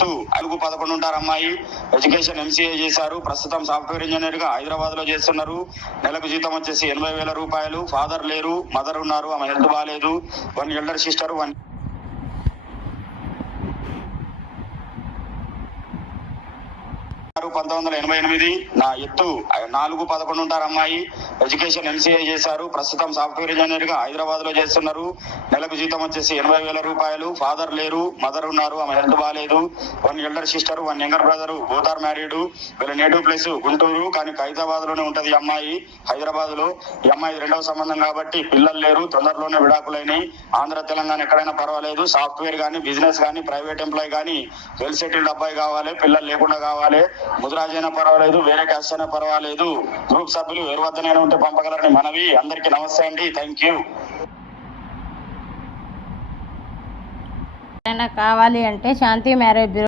11 ఉంటారు అమ్మాయి. Education MCA చేశారు. ప్రస్తుతం సాఫ్ట్వేర్ ఇంజనీర్ గా హైదరాబాద్ లో చేస్తున్నారు. నెలకు జీతం వచ్చేసి 80,000 రూపాయలు. ఫాదర్ లేరు, మదర్ ఉన్నారు. ఆమె హెల్త్ బాగాలేదు. 1 ఎల్డర్ సిస్టర్, 1988. నా ఎత్తు 4'11" ఉంటారు అమ్మాయి. ఎడ్యుకేషన్ ఎంసీఏ చేశారు. ప్రస్తుతం సాఫ్ట్వేర్ ఇంజనీర్ గా హైదరాబాద్ లో చేస్తున్నారు. నెలకు జీతం వచ్చేసి 80,000 రూపాయలు. ఫాదర్ లేరు, మదర్ ఉన్నారు. ఆమె హెల్త్ బాగాలేదు. 1 elder sister, 1 younger brother. Both are married. వీళ్ళ నేటివ్ ప్లేస్ గుంటూరు, కానీ హైదరాబాద్ లోనే ఉంటది ఈ అమ్మాయి. హైదరాబాద్ లో ఈ అమ్మాయి 2వ సంబంధం కాబట్టి పిల్లలు లేరు. తొందరలోనే విడాకులైనాయి. ఆంధ్ర తెలంగాణ ఎక్కడైనా పర్వాలేదు. సాఫ్ట్వేర్ గానీ, బిజినెస్ గానీ, ప్రైవేట్ ఎంప్లాయ్ గానీ, వెల్ సెటిల్డ్ అబ్బాయి కావాలి. పిల్లలు లేకుండా కావాలి. ముద్రాజ్ అయినా పర్వాలేదు, వేరే క్యాస్ట్ అయినా పర్వాలేదు. గ్రూప్ సభ్యులు ఎవరి వద్దనైనా ఉంటే పంపగలరని మనవి. అందరికీ నమస్తే అండి. Thank you. కావాలి అంటే శాంతి మ్యారేజ్